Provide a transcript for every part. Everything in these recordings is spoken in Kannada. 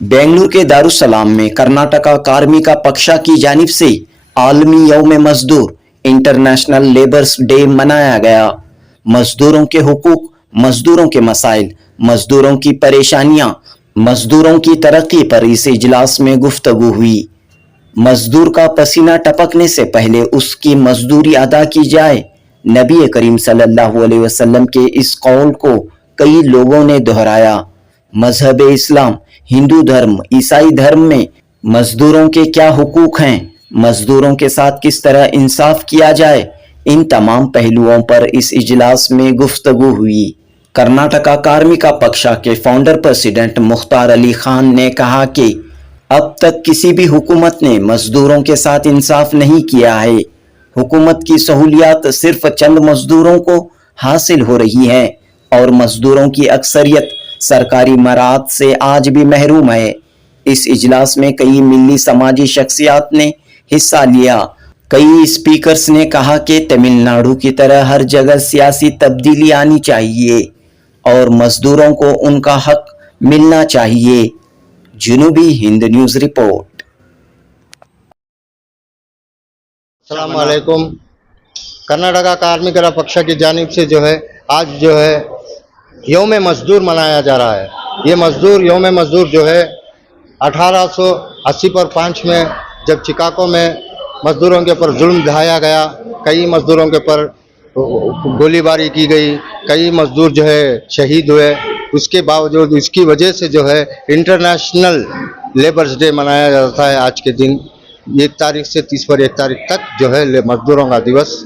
बेंगलुरु के दारुसलाम में कर्नाटका कार्मिका पक्षा की जानिब से आलमी यौम मजदूर इंटरनेशनल लेबर्स डे मनाया गया। मजदूरों के हुकूक, मजदूरों के मसाइल, मजदूरों की परेशानियां, मजदूरों की तरक्की पर इस इजलास में गुफ्तगू हुई। मजदूर का पसीना टपकने से पहले उसकी मजदूरी अदा की जाए। नबी करीम सल्लल्लाहु अलैहि वसल्लम के इस कौल को कई लोगों ने दोहराया। मजहब इस्लाम, हिंदू धर्म, ईसाई धर्म में मजदूरों के क्या हुकूक हैं, मजदूरों के साथ किस तरह इंसाफ किया जाए, इन तमाम पहलुओं पर इस इजलास में गुफ्तगू हुई। कर्नाटका कार्मिका पक्षा के फाउंडर प्रेसिडेंट मुख्तार अली खान ने कहा कि अब तक किसी भी हुकूमत ने मजदूरों के साथ इंसाफ नहीं किया है। हुकूमत की सहूलियात सिर्फ चंद मजदूरों को हासिल हो रही हैं और मजदूरों की अक्सरियत सरकारी मराहत से आज भी महरूम है। इस इजलास में कई मिली समाजी शख्सियात ने हिस्सा लिया। कई स्पीकर्स ने कहा कि तमिलनाडु की तरह हर जगह सियासी तब्दीली आनी चाहिए और मजदूरों को उनका हक मिलना चाहिए। जुनूबी हिंद न्यूज रिपोर्ट। अस्सलाम वालेकुम। कर्नाटका कार्मिका पक्ष की जानिब से जो है आज जो है यौम मजदूर मनाया जा रहा है। ये मजदूर यौम मजदूर जो है 1880 पर 5 में जब चिकागो में मजदूरों के ऊपर जुल्म ढाया गया, कई मजदूरों के ऊपर गोलीबारी की गई, कई मजदूर जो है शहीद हुए। उसके बावजूद इसकी वजह से जो है इंटरनेशनल लेबर्स डे मनाया जाता है। आज के दिन 1 तारीख से 30 पर 1 तारीख तक जो है मजदूरों का दिवस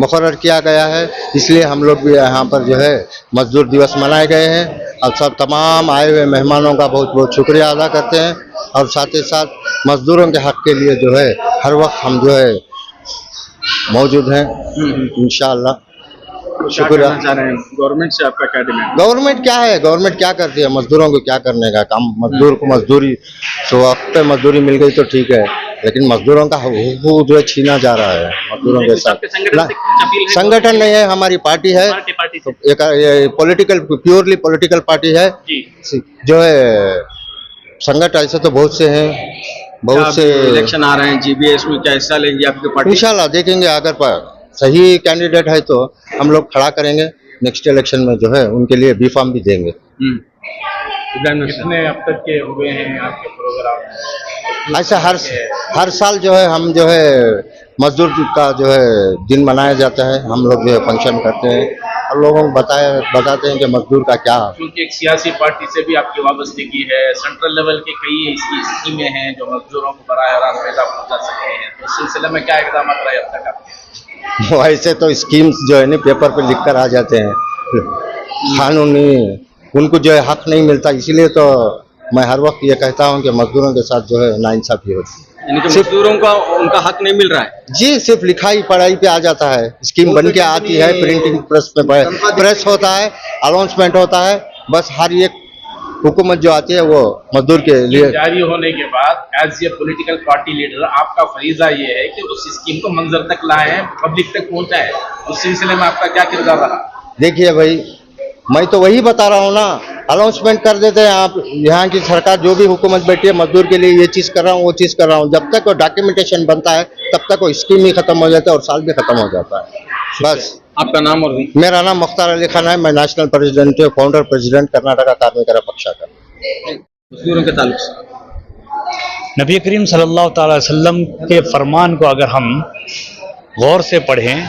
मुकर्रर किया गया है। इसलिए हम लोग भी यहाँ पर जो है मजदूर दिवस मनाए गए हैं और सब तमाम आए हुए मेहमानों का बहुत बहुत शुक्रिया अदा करते हैं और साथ ही साथ मजदूरों के हक के लिए जो है हर वक्त हम जो है मौजूद हैं इंशाअल्लाह। शुक्रिया। गवर्नमेंट से आपका क्या डिमांड? गवर्नमेंट क्या है, गवर्नमेंट क्या करती है, मजदूरों को क्या करने का काम। मजदूर को मजदूरी वक्त पे मजदूरी मिल गई तो ठीक है, लेकिन मजदूरों का हुकूक जो है छीना जा रहा है मजदूरों के साथ। संगठन नहीं है, हमारी पार्टी है, एक पॉलिटिकल प्योरली पॉलिटिकल पार्टी है जो है। संगठन ऐसे तो बहुत से हैं, बहुत से इलेक्शन आ रहे हैं जीबीएस में, क्या हिस्सा लेंगे आपकी पार्टी? इंशाल्लाह देखेंगे, अगर सही कैंडिडेट है तो हम लोग खड़ा करेंगे नेक्स्ट इलेक्शन में जो है, उनके लिए बी फॉर्म भी देंगे। कितने अब तक के हुए हैं आपके प्रोग्राम? ऐसा हर साल जो है हम जो है मजदूर का जो है दिन मनाया जाता है। हम लोग जो है फंक्शन करते हैं और लोगों को बताते हैं कि मजदूर का क्या। क्योंकि एक सियासी पार्टी से भी आपकी वाबस्तगी है, सेंट्रल लेवल के कई इसकी स्कीमें हैं जो मजदूरों को बराह रास्त पैदा पहुंचा सकते हैं, तो इस सिलसिले में क्या इकदाम रहे अब तक आपके? ऐसे तो स्कीम्स जो है ना पेपर पे लिख कर आ जाते हैं, कानूनी उनको जो है हक नहीं मिलता। इसीलिए तो मैं हर वक्त ये कहता हूँ कि मजदूरों के साथ जो है नाइंसाफी होती है। यानी कि मजदूरों का उनका हक नहीं मिल रहा है जी, सिर्फ लिखाई पढ़ाई पे आ जाता है। स्कीम बन के आती है, प्रिंटिंग प्रेस में प्रेस होता है, अनाउंसमेंट होता है, बस हर एक हुकूमत जो आती है वो मजदूर के लिए। जारी होने के बाद as a political party leader आपका फरीजा ये है कि उस स्कीम को मंजर तक लाए, पब्लिक तक पहुंचाए, उस सिलसिले में आपका क्या किरदार रहा? देखिए भाई, मैं तो वही बता रहा हूँ ना, अनाउंसमेंट कर देते हैं आप। यहाँ की सरकार जो भी हुकूमत बैठी है मजदूर के लिए ये चीज़ कर रहा हूँ, वो चीज़ कर रहा हूँ, जब तक वो डॉक्यूमेंटेशन बनता है तब तक वो स्कीम ही खत्म हो जाता है और साल भी खत्म हो जाता है। बस। आपका नाम और मेरा नाम मुख्तार अली खान है, मैं national president founder president Karnataka Karmika Paksha का। मजदूरों के ताल्लुक से नबी करीम सल्लल्लाहु अलैहि वसल्लम के फरमान को अगर हम गौर से पढ़ें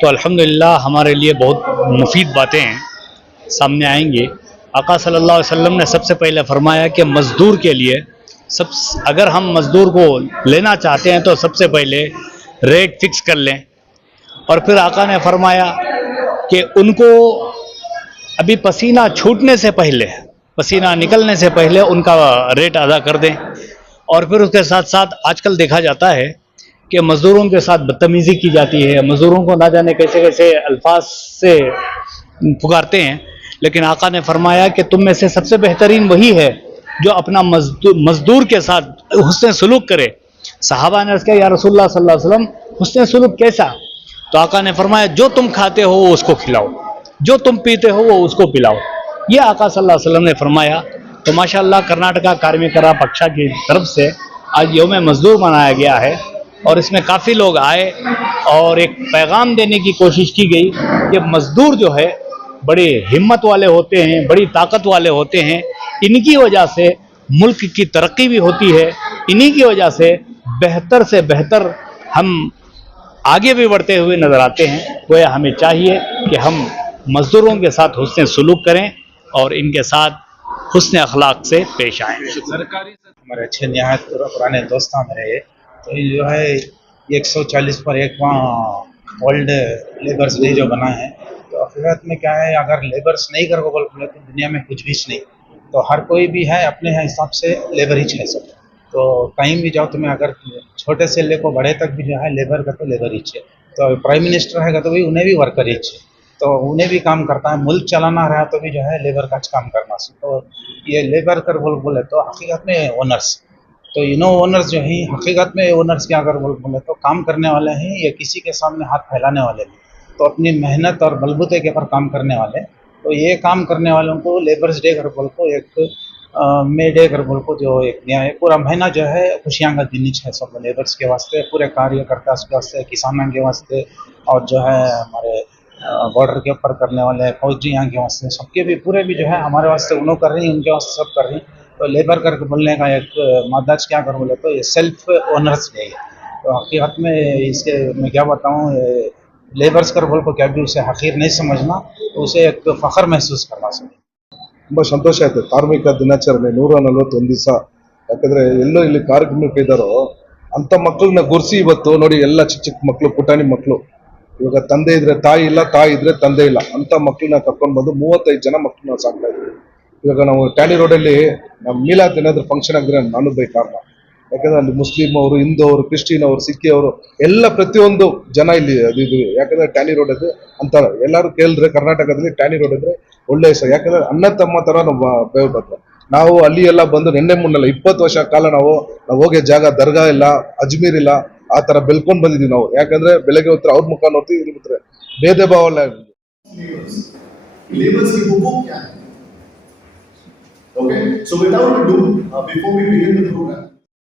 तो अल्हम्दुलिल्लाह हमारे लिए बहुत मुफीद बातें सामने आएंगी। आका सल्लल्लाहु अलैहि वसल्लम ने सबसे पहले फरमाया कि मज़दूर के लिए अगर हम मज़दूर को लेना चाहते हैं तो सबसे पहले रेट फिक्स कर लें, और फिर आका ने फरमाया कि उनको अभी पसीना छूटने से पहले, पसीना निकलने से पहले उनका रेट अदा कर दें। और फिर उसके साथ साथ आजकल देखा जाता है कि मज़दूरों के साथ बदतमीज़ी की जाती है, मज़दूरों को ना जाने कैसे कैसे अल्फाज से पुकारते हैं, लेकिन आका ने फरमाया कि तुम में से सबसे बेहतरीन वही है जो अपना मज़दूर के साथ हुस्न सलूक करे। सहाबा ने अर्ज़ किया, या रसूलुल्लाह सल्लल्लाहु अलैहि वसल्लम हुस्न सलूक कैसा? तो आका ने फरमाया, जो तुम खाते हो वो उसको खिलाओ, जो तुम पीते हो वो उसको पिलाओ। ये आका सल्लल्लाहु अलैहि वसल्लम ने फरमाया तो माशाअल्लाह कर्नाटका कार्मिकरा पक्षा की तरफ से आज यौम मजदूर मनाया गया है और इसमें काफ़ी लोग आए और एक पैगाम देने की कोशिश की गई कि मजदूर जो है बड़े हिम्मत वाले होते हैं, बड़ी ताकत वाले होते हैं, इनकी वजह से मुल्क की तरक्की भी होती है, इन्हीं की वजह से बेहतर हम आगे भी बढ़ते हुए नजर आते हैं। गोया हमें चाहिए कि हम मजदूरों के साथ हुस्न सलूक करें और इनके साथ हुस्न अखलाक से पेश आएं। सरकारी हमारे अच्छे नहायत पुराने दोस्त हैं मेरे ये, तो ये जो है 140 पर एक वहाँ वर्ल्ड लेबर्स डे जो बना है, तो हकीकत में क्या है, अगर लेबर्स नहीं कर बोले तो दुनिया में कुछ भी नहीं, तो हर कोई भी है अपने हिसाब से लेबर ही है सब। तो कहीं भी जाओ तुम्हें, अगर छोटे से लेकर बड़े तक भी जो है लेबर का तो लेबर ही है। तो प्राइम मिनिस्टर है तो भी उन्हें भी वर्कर ही है, तो उन्हें भी काम करता है, मुल्क चलाना रहा तो भी जो है लेबर का काम करना। तो ये लेबर कर बोले तो हकीकत में ओनर्स, तो ओनर्स जो है हकीकत में ओनर्स क्या अगर बोले तो काम करने वाले हैं, ये किसी के सामने हाथ फैलाने वाले नहीं, तो अपनी मेहनत और बलबूते के ऊपर काम करने वाले। तो ये काम करने वालों को लेबर्स डे कर बोल को एक मे डे कर बोल को जो एक न्याय पूरा महीना जो है खुशियाँ का दिन है सब लेबर्स के वास्ते, पूरे कार्यकर्ता के वास्ते, किसानों के वास्ते, और जो है हमारे बॉर्डर के ऊपर करने वाले फौजियों के वास्ते, सबके भी पूरे भी जो है हमारे वास्ते उन्होंने कर रही हैं, उनके वास्ते सब कर रही हैं। तो लेबर करके बोलने का एक मादाज क्या कर बोले तो ये सेल्फ ओनर्स डे है। तो हकीकत में इसके मैं क्या बताऊँ, लेबर्स कर बोल को क्या भी उसे हकीर नहीं समझना, तो उसे एक फ़ख्र महसूस करना चाहिए। ತುಂಬ ಸಂತೋಷ ಆಯಿತು ಕಾರ್ಮಿಕ ದಿನಾಚರಣೆ 141 ದಿವಸ. ಯಾಕಂದರೆ ಎಲ್ಲೋ ಇಲ್ಲಿ ಕಾರ್ಮಿಕರಿದ್ದಾರೋ ಅಂಥ ಮಕ್ಕಳನ್ನ ಗುರ್ಸಿ ಇವತ್ತು ನೋಡಿ, ಎಲ್ಲ ಚಿಕ್ಕ ಚಿಕ್ಕ ಮಕ್ಕಳು, ಪುಟಾಣಿ ಮಕ್ಕಳು, ಇವಾಗ ತಂದೆ ಇದ್ರೆ ತಾಯಿ ಇಲ್ಲ, ತಾಯಿ ಇದ್ರೆ ತಂದೆ ಇಲ್ಲ, ಅಂಥ ಮಕ್ಕಳನ್ನ ಕರ್ಕೊಂಡು ಬಂದು 35 ಜನ ಮಕ್ಕಳನ್ನ ಸಾಕ್ತಾ ಇದ್ವಿ. ಇವಾಗ ನಾವು ಟ್ಯಾನಿ ರೋಡಲ್ಲಿ ನಮ್ಮ ಮೀಲಾದ್ ಏನಾದರೂ ಫಂಕ್ಷನ್ ಆಗಿದ್ರೆ ನಾನು ಬೈ ಕಾರಣ, ಯಾಕಂದ್ರೆ ಅಲ್ಲಿ ಮುಸ್ಲಿಂ ಅವರು, ಹಿಂದೂ ಅವರು, ಕ್ರಿಶ್ಚಿಯನ್ ಅವರು, ಸಿಕ್ಕಿ ಅವರು ಎಲ್ಲ ಪ್ರತಿಯೊಂದು ಜನ ಇಲ್ಲಿ ಇದು. ಯಾಕಂದ್ರೆ ಟ್ಯಾನಿ ರೋಡ್ ಅದು ಅಂತ ಎಲ್ಲರೂ ಕೇಳಿದ್ರೆ ಕರ್ನಾಟಕದಲ್ಲಿ ಟ್ಯಾನಿ ರೋಡ್ ಅಂದ್ರೆ ಒಳ್ಳೆ ಹೆಸರು. ಯಾಕಂದ್ರೆ ಅಣ್ಣ ತಮ್ಮ ತರ ನಮ್ಮ ಬೇವ್ರ. ನಾವು ಅಲ್ಲಿ ಎಲ್ಲ ಬಂದು ನೆನ್ನೆ ಮುನ್ನಲ್ಲ 20 ವರ್ಷ ಕಾಲ ನಾವು ಹೋಗೋ ಜಾಗ ದರ್ಗಾ ಇಲ್ಲ, ಅಜ್ಮೀರ್ ಇಲ್ಲ, ಆ ತರ ಬೆಳ್ಕೊಂಡ್ ಬಂದಿದೀವಿ ನಾವು. ಯಾಕಂದ್ರೆ ಬೆಳಗ್ಗೆ ಹೊತ್ತು ಅವ್ರ ಮುಖ ನೋಡ್ತೀವಿ, ಇಲ್ಲಿ ಬಿಟ್ರೆ ಭೇದ ಭಾವ ಅಲ್ಲ. Labors की हुकूक क्या है? Okay, so without ado, before we begin the program,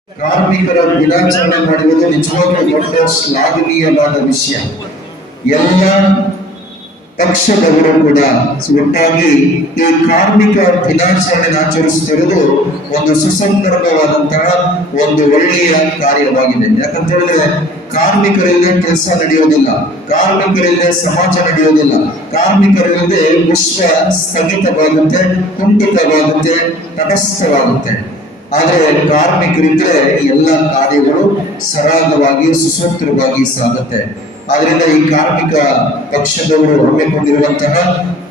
ಕಾರ್ಮಿಕರ ದಿನಾಚರಣೆ ಮಾಡುವುದು ನಿಜವಾಗ್ಲೂ ದೊಡ್ಡ ಶ್ಲಾಘನೀಯವಾದ ವಿಷಯ. ಎಲ್ಲ ಪಕ್ಷದವರು ಕೂಡ ಒಟ್ಟಾಗಿ ಈ ಕಾರ್ಮಿಕ ದಿನಾಚರಣೆ ಆಚರಿಸುತ್ತಿರುವುದು ಒಂದು ಸುಸಂದರ್ಭವಾದಂತಹ ಒಂದು ಒಳ್ಳೆಯ ಕಾರ್ಯವಾಗಿದೆ. ಯಾಕಂತ ಹೇಳಿದ್ರೆ ಕಾರ್ಮಿಕರಿಲ್ಲದೆ ಕೆಲಸ ನಡೆಯೋದಿಲ್ಲ, ಕಾರ್ಮಿಕರಿಲ್ಲದೆ ಸಮಾಜ ನಡೆಯೋದಿಲ್ಲ, ಕಾರ್ಮಿಕರಿಲ್ಲದೆ ವಿಶ್ವ ಸ್ಥಗಿತವಾಗುತ್ತೆ, ಕುಂಠಿತವಾಗುತ್ತೆ, ತಟಸ್ಥವಾಗುತ್ತೆ. ಆದರೆ ಕಾರ್ಮಿಕರಿದ್ರೆ ಎಲ್ಲ ಕಾರ್ಯಗಳು ಸರಾಗವಾಗಿ ಸುಸೂತ್ರವಾಗಿ ಸಾಗುತ್ತೆ. ಆದ್ರಿಂದ ಈ ಕಾರ್ಮಿಕ ಪಕ್ಷದವರು ಹಮ್ಮಿಕೊಂಡಿರುವಂತಹ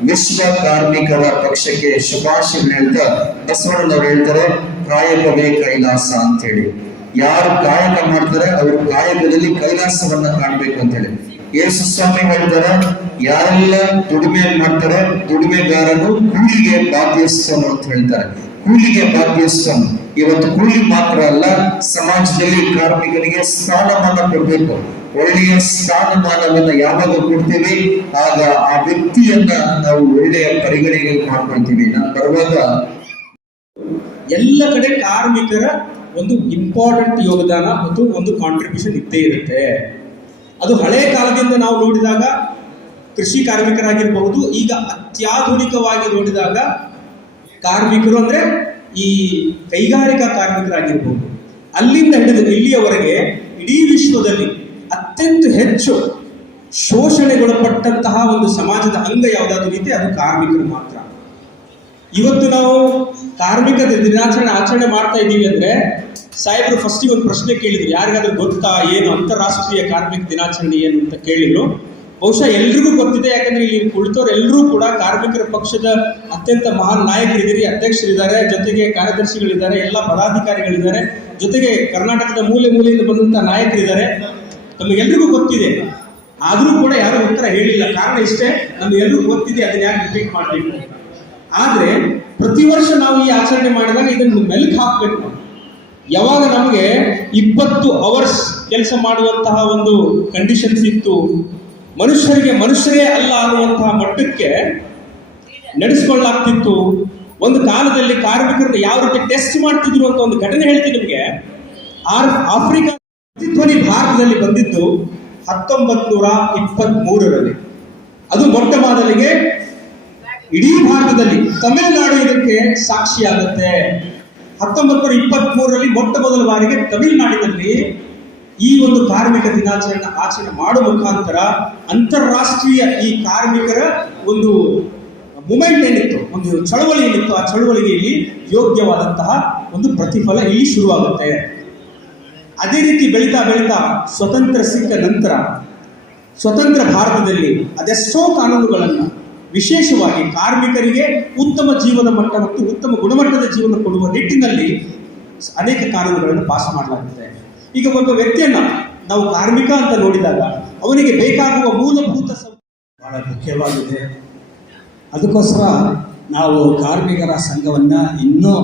ವಿಶ್ವ ಕಾರ್ಮಿಕರ ಪಕ್ಷಕ್ಕೆ ಶುಭಾಶಯ ಹೇಳ್ತಾ ಬಸವಣ್ಣನವರು ಹೇಳ್ತಾರೆ, ಕಾಯಕವೇ ಕೈಲಾಸ ಅಂತ ಹೇಳಿ. ಯಾರು ಕಾಯಕ ಮಾಡ್ತಾರೆ ಅವರು ಕಾಯಕದಲ್ಲಿ ಕೈಲಾಸವನ್ನ ಕಾಣಬೇಕು ಅಂತ ಹೇಳಿ. ಯೇಸು ಸ್ವಾಮಿ ಹೇಳ್ತಾರೆ, ಯಾರೆಲ್ಲ ದುಡಿಮೆ ಮಾಡ್ತಾರೆ ದುಡಿಮೆಗಾರನು ಕೂಲಿಗೆ ಬಾಧ್ಯಸ್ಥನು ಅಂತ ಹೇಳ್ತಾರೆ. ಕೂಲಿಗೆ ಬಾಧ್ಯಸ್ಥನು. ಇವತ್ತು ಕೂಲಿ ಮಾತ್ರ ಅಲ್ಲ, ಸಮಾಜದಲ್ಲಿ ಕಾರ್ಮಿಕರಿಗೆ ಸ್ಥಾನಮಾನ ಕೊಡಬೇಕು. ಒಳ್ಳೆಯ ಸ್ಥಾನಮಾನವನ್ನ ಯಾವಾಗ ಕೊಡ್ತೀವಿ ಆಗ ಆ ವ್ಯಕ್ತಿಯನ್ನ ನಾವು ಒಳ್ಳೆಯ ಪರಿಗಣನೆ ಮಾಡ್ಕೊಳ್ತೀವಿ. ನಾನು ಬರುವಾಗ ಎಲ್ಲ ಕಡೆ ಕಾರ್ಮಿಕರ ಒಂದು ಇಂಪಾರ್ಟೆಂಟ್ ಯೋಗದಾನ ಮತ್ತು ಒಂದು ಕಾಂಟ್ರಿಬ್ಯೂಷನ್ ಇದ್ದೇ ಇರುತ್ತೆ. ಅದು ಹಳೆ ಕಾಲದಿಂದ ನಾವು ನೋಡಿದಾಗ ಕೃಷಿ ಕಾರ್ಮಿಕರಾಗಿರಬಹುದು, ಈಗ ಅತ್ಯಾಧುನಿಕವಾಗಿ ನೋಡಿದಾಗ ಕಾರ್ಮಿಕರು ಅಂದ್ರೆ ಈ ಕೈಗಾರಿಕಾ ಕಾರ್ಮಿಕರಾಗಿರ್ಬೋದು, ಅಲ್ಲಿಂದ ಹಿಡಿದು ಇಲ್ಲಿಯವರೆಗೆ ಇಡೀ ವಿಶ್ವದಲ್ಲಿ ಅತ್ಯಂತ ಹೆಚ್ಚು ಶೋಷಣೆಗೊಳಪಟ್ಟಂತಹ ಒಂದು ಸಮಾಜದ ಅಂಗ ಯಾವುದಾದ್ರೂ ರೀತಿ ಅದು ಕಾರ್ಮಿಕರು ಮಾತ್ರ. ಇವತ್ತು ನಾವು ಕಾರ್ಮಿಕ ದಿನಾಚರಣೆ ಆಚರಣೆ ಮಾಡ್ತಾ ಇದ್ದೀವಿ ಅಂದ್ರೆ ಸಾಹೇಬರು ಫಸ್ಟಿಗೆ ಒಂದು ಪ್ರಶ್ನೆ ಕೇಳಿದ್ರು, ಯಾರಿಗಾದ್ರೂ ಗೊತ್ತಾ ಏನು ಅಂತಾರಾಷ್ಟ್ರೀಯ ಕಾರ್ಮಿಕ ದಿನಾಚರಣೆ ಏನು ಅಂತ ಕೇಳಿದ್ರು. ಬಹುಶಃ ಎಲ್ರಿಗೂ ಗೊತ್ತಿದೆ, ಯಾಕಂದ್ರೆ ಇಲ್ಲಿ ಕುಳಿತವ್ರು ಎಲ್ಲರೂ ಕೂಡ ಕಾರ್ಮಿಕರ ಪಕ್ಷದ ಅತ್ಯಂತ ಮಹಾನ್ ನಾಯಕರಿದ್ದೀರಿ, ಅಧ್ಯಕ್ಷರಿದ್ದಾರೆ, ಜೊತೆಗೆ ಕಾರ್ಯದರ್ಶಿಗಳಿದ್ದಾರೆ, ಎಲ್ಲ ಪದಾಧಿಕಾರಿಗಳಿದ್ದಾರೆ, ಜೊತೆಗೆ ಕರ್ನಾಟಕದ ಮೂಲೆ ಮೂಲೆಯಿಂದ ಬಂದಂತಹ ನಾಯಕರಿದ್ದಾರೆ. ನಮಗೆಲ್ರಿಗೂ ಗೊತ್ತಿದೆ, ಆದರೂ ಕೂಡ ಯಾರು ಉತ್ತರ ಹೇಳಿಲ್ಲ. ಕಾರಣ ಇಷ್ಟೇ, ನಮಗೆಲ್ಲರಿಗೂ ಗೊತ್ತಿದೆ, ಅದನ್ನ ಯಾಕೆ ರಿಪೀಟ್ ಮಾಡಬೇಕು. ಆದ್ರೆ ಪ್ರತಿ ವರ್ಷ ನಾವು ಈ ಆಚರಣೆ ಮಾಡಿದಾಗ ಇದನ್ನು ಮೆಲುಕು ಹಾಕಬೇಕು. ಯಾವಾಗ ನಮಗೆ 20 ಅವರ್ಸ್ ಕೆಲಸ ಮಾಡುವಂತಹ ಒಂದು ಕಂಡೀಷನ್ಸ್ ಇತ್ತು, ಮನುಷ್ಯರಿಗೆ ಮನುಷ್ಯರೇ ಅಲ್ಲ ಅನ್ನುವಂತಹ ಮಟ್ಟಕ್ಕೆ ನಡೆಸಿಕೊಳ್ಳಾಗ್ತಿತ್ತು, ಒಂದು ಕಾಲದಲ್ಲಿ ಕಾರ್ಮಿಕರನ್ನ ಯಾವ ರೀತಿ ಟೆಸ್ಟ್ ಮಾಡ್ತಿದ್ರು ಅಂತ ಒಂದು ಘಟನೆ ಹೇಳ್ತೀನಿ ನಿಮಗೆ. ಆಫ್ರಿಕಾ ಪ್ರತಿಧ್ವನಿ ಭಾರತದಲ್ಲಿ ಬಂದಿದ್ದು 1923ರಲ್ಲಿ. ಅದು ಮೊಟ್ಟ ಮೊದಲಿಗೆ ಇಡೀ ಭಾರತದಲ್ಲಿ, ತಮಿಳುನಾಡು ಇದಕ್ಕೆ ಸಾಕ್ಷಿಯಾಗುತ್ತೆ. 1923ರಲ್ಲಿ ಮೊಟ್ಟ ಮೊದಲ ಬಾರಿಗೆ ತಮಿಳುನಾಡಿನಲ್ಲಿ ಈ ಒಂದು ಕಾರ್ಮಿಕ ದಿನಾಚರಣೆ ಆಚರಣೆ ಮಾಡುವ ಮುಖಾಂತರ ಅಂತಾರಾಷ್ಟ್ರೀಯ ಈ ಕಾರ್ಮಿಕರ ಒಂದು ಮೂಮೆಂಟ್ ಏನಿತ್ತು, ಒಂದು ಚಳವಳಿ ಏನಿತ್ತು, ಆ ಚಳವಳಿಗೆ ಇಲ್ಲಿ ಯೋಗ್ಯವಾದಂತಹ ಒಂದು ಪ್ರತಿಫಲ ಇಲ್ಲಿ ಶುರುವಾಗುತ್ತೆ. ಅದೇ ರೀತಿ ಬೆಳೀತಾ ಬೆಳೀತಾ ಸ್ವತಂತ್ರ ಸಿಕ್ಕ ನಂತರ ಸ್ವತಂತ್ರ ಭಾರತದಲ್ಲಿ ಅದೆಷ್ಟೋ ಕಾನೂನುಗಳನ್ನು, ವಿಶೇಷವಾಗಿ ಕಾರ್ಮಿಕರಿಗೆ ಉತ್ತಮ ಜೀವನ ಮಟ್ಟ ಮತ್ತು ಉತ್ತಮ ಗುಣಮಟ್ಟದ ಜೀವನ ಕೊಡುವ ನಿಟ್ಟಿನಲ್ಲಿ ಅನೇಕ ಕಾನೂನುಗಳನ್ನು ಪಾಸ್ ಮಾಡಲಾಗುತ್ತೆ. ಈಗ ಒಬ್ಬ ವ್ಯಕ್ತಿಯನ್ನ ನಾವು ಕಾರ್ಮಿಕ ಅಂತ ನೋಡಿದಾಗ ಅವನಿಗೆ ಬೇಕಾಗುವ ಮೂಲಭೂತ ಬಹಳ ಮುಖ್ಯವಾಗಿದೆ. ಅದಕ್ಕೋಸ್ಕರ ನಾವು ಕಾರ್ಮಿಕರ ಸಂಘವನ್ನು ಇನ್ನೂ